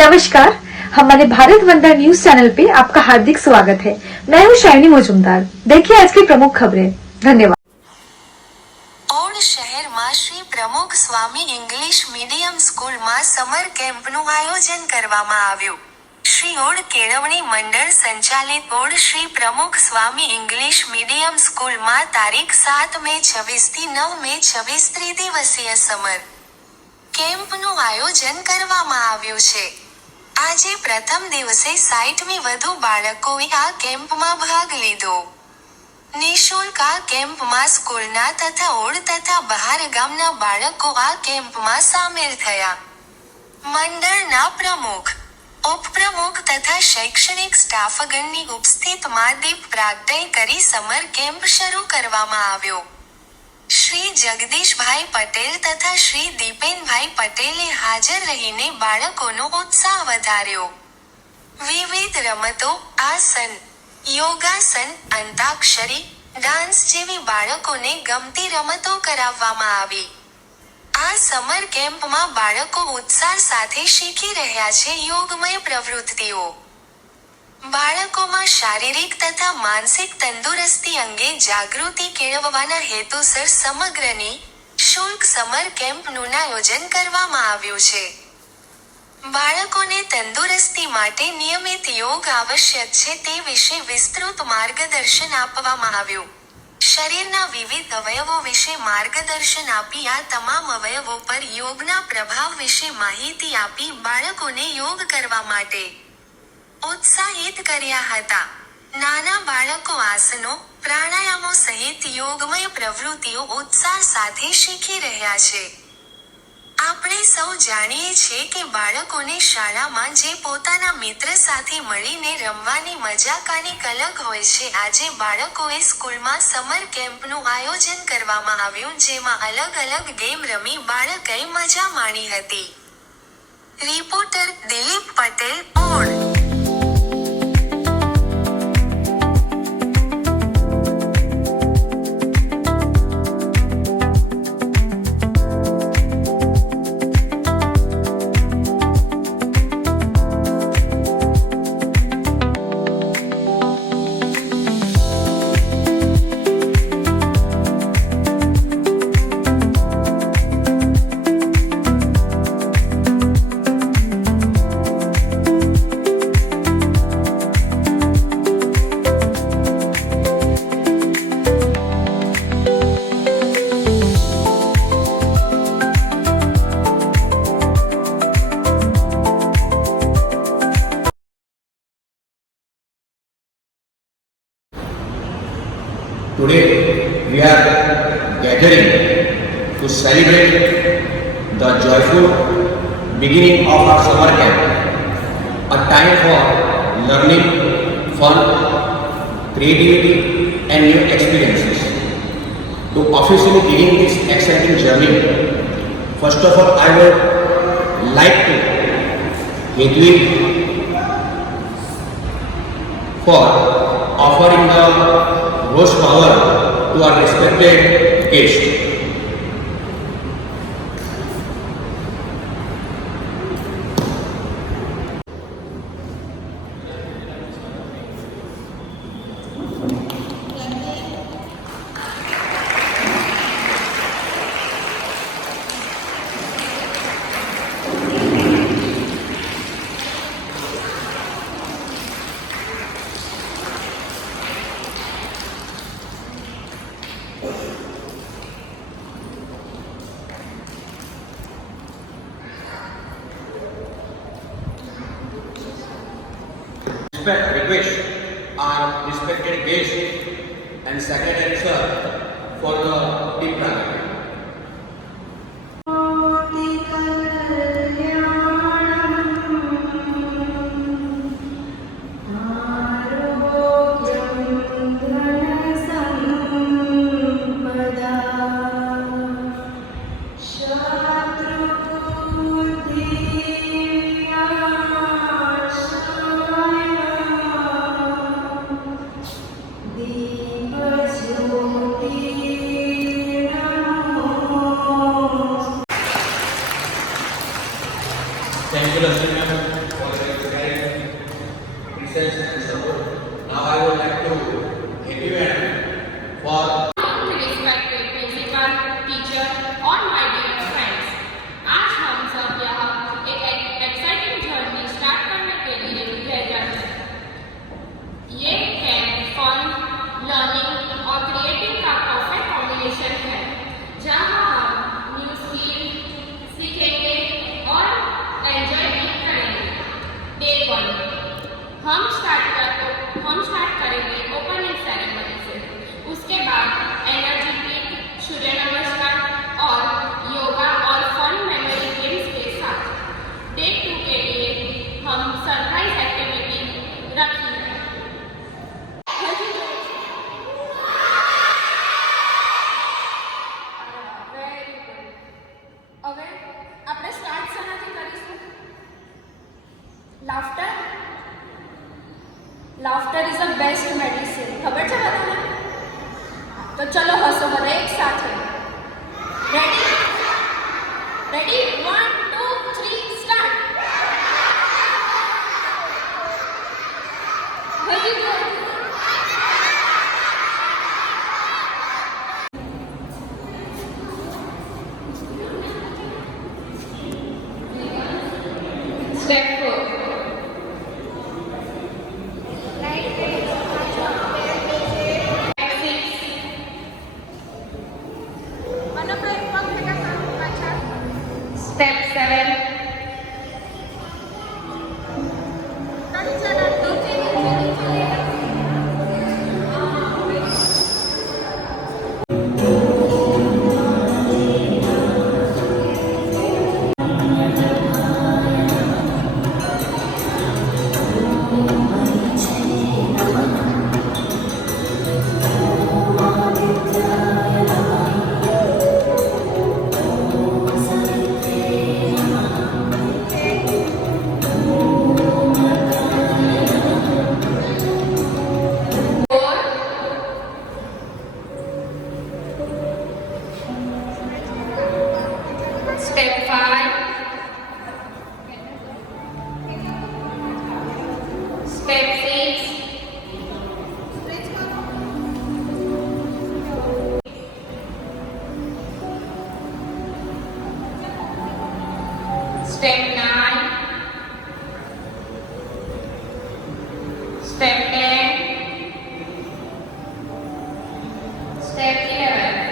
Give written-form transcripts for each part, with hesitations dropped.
नमस्कार, हमारे भारत वंदना news channel पे आपका हार्दिक स्वागत है। मैं हूँ शाइनी मुजुमदार। देखिए आज की प्रमुख खबरें। धन्यवाद। ઓડ શહેરમાં શ્રી પ્રમુખ સ્વામી ઇંગ્લિશ મીડિયમ સ્કૂલમાં સમર કેમ્પનું આયોજન કરવામાં આવ્યું। શ્રી ઓડ કેળવણી મંડળ સંચાલિત ઓડ શ્રી પ્રમુખ સ્વામી ઇંગ્લિશ મીડિયમ સ્કૂલમાં તારીખ 7 મે 26 થી 9 મે 26 ત્રિદિવસીય સમર કેમ્પનું આયોજન કરવામાં આવ્યું છે। આજે પ્રથમ દિવસે 60મી વધુ બાળકોએ આ કેમ્પમાં ભાગ લીધો। નિઃશુલ્ક આ કેમ્પમાં સ્કૂલના તથા ઓડ તથા બહાર ગામના બાળકો આ કેમ્પમાં સામેલ થયા। મંડળના પ્રમુખ, ઉપપ્રમુખ તથા શૈક્ષણિક સ્ટાફગણની ઉપસ્થિતિમાં દીપ પ્રાગટ્ય કરી સમર કેમ્પ શરૂ કરવામાં આવ્યો। શ્રી જગદીશભાઈ પટેલ તથા શ્રી દીપેનભાઈ પટેલે હાજર રહીને બાળકોનો ઉત્સાહ વધાર્યો। વિવિધ રમતો, આસન, યોગાસન, અંતાક્ષરી, ડાન્સ જેવી બાળકોને ગમતી રમતો કરાવવામાં આવી। આ સમર કેમ્પમાં બાળકો ઉત્સાહ સાથે શીખી રહ્યા છે યોગમય પ્રવૃત્તિઓ। બાળકોમાં શારીરિક તથા માનસિક તંદુરસ્તી અંગે જાગૃતિ કેળવવાના હેતુસર સમગ્રની શુલ્ક સમર કેમ્પનું આયોજન કરવામાં આવ્યું છે। બાળકોને તંદુરસ્તી માટે નિયમિત યોગ આવશ્યક છે તે વિશે વિસ્તૃત માર્ગદર્શન આપવામાં આવ્યું। શરીરના વિવિધ અવયવો વિશે માર્ગદર્શન આપી આ તમામ અવયવો પર યોગના પ્રભાવ વિશે માહિતી આપી બાળકોને યોગ કરવા માટે ઉત્સાહિત કર્યા હતા। નાના બાળકો આસનો, પ્રાણાયામો સહિત યોગમય પ્રવૃત્તિઓ ઉત્સાહ સાથે શીખી રહ્યા છે। આપણે સૌ જાણીએ છીએ કે બાળકોને શાળામાં જે પોતાના મિત્ર સાથે મળીને રમવાની મજા કાંઈક અલગ હોય છે। આજે બાળકોએ સ્કૂલમાં સમર કેમ્પનું આયોજન કરવામાં આવ્યું જેમાં અલગ અલગ ગેમ રમી બાળકોએ મજા માણી હતી। રિપોર્ટર Dilip Patel, odd. Today we are gathering to celebrate the joyful beginning of our summer camp, a time for learning, fun, creativity and new experiences. To officially begin this exciting journey, first of all I would like to Hedwig for offering the rose flower to our respected guest. Request our respected guest and secretary sir for the deep prayer. Thank you, Lakshmi ma'am. ચલો હસો બધા એક સાથે. Ready ready 1 2 3 start. Very good. Step 4. Step 7. Step 5. Step 6. Step 9. Step 10. Step 11.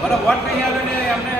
બરાબર વોટ નહીં આવે ને અમને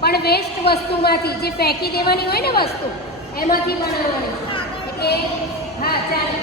પણ વેસ્ટ વસ્તુમાંથી જે ફેંકી દેવાની હોય ને વસ્તુ એમાંથી બનાવવાની એટલે હા ચાલે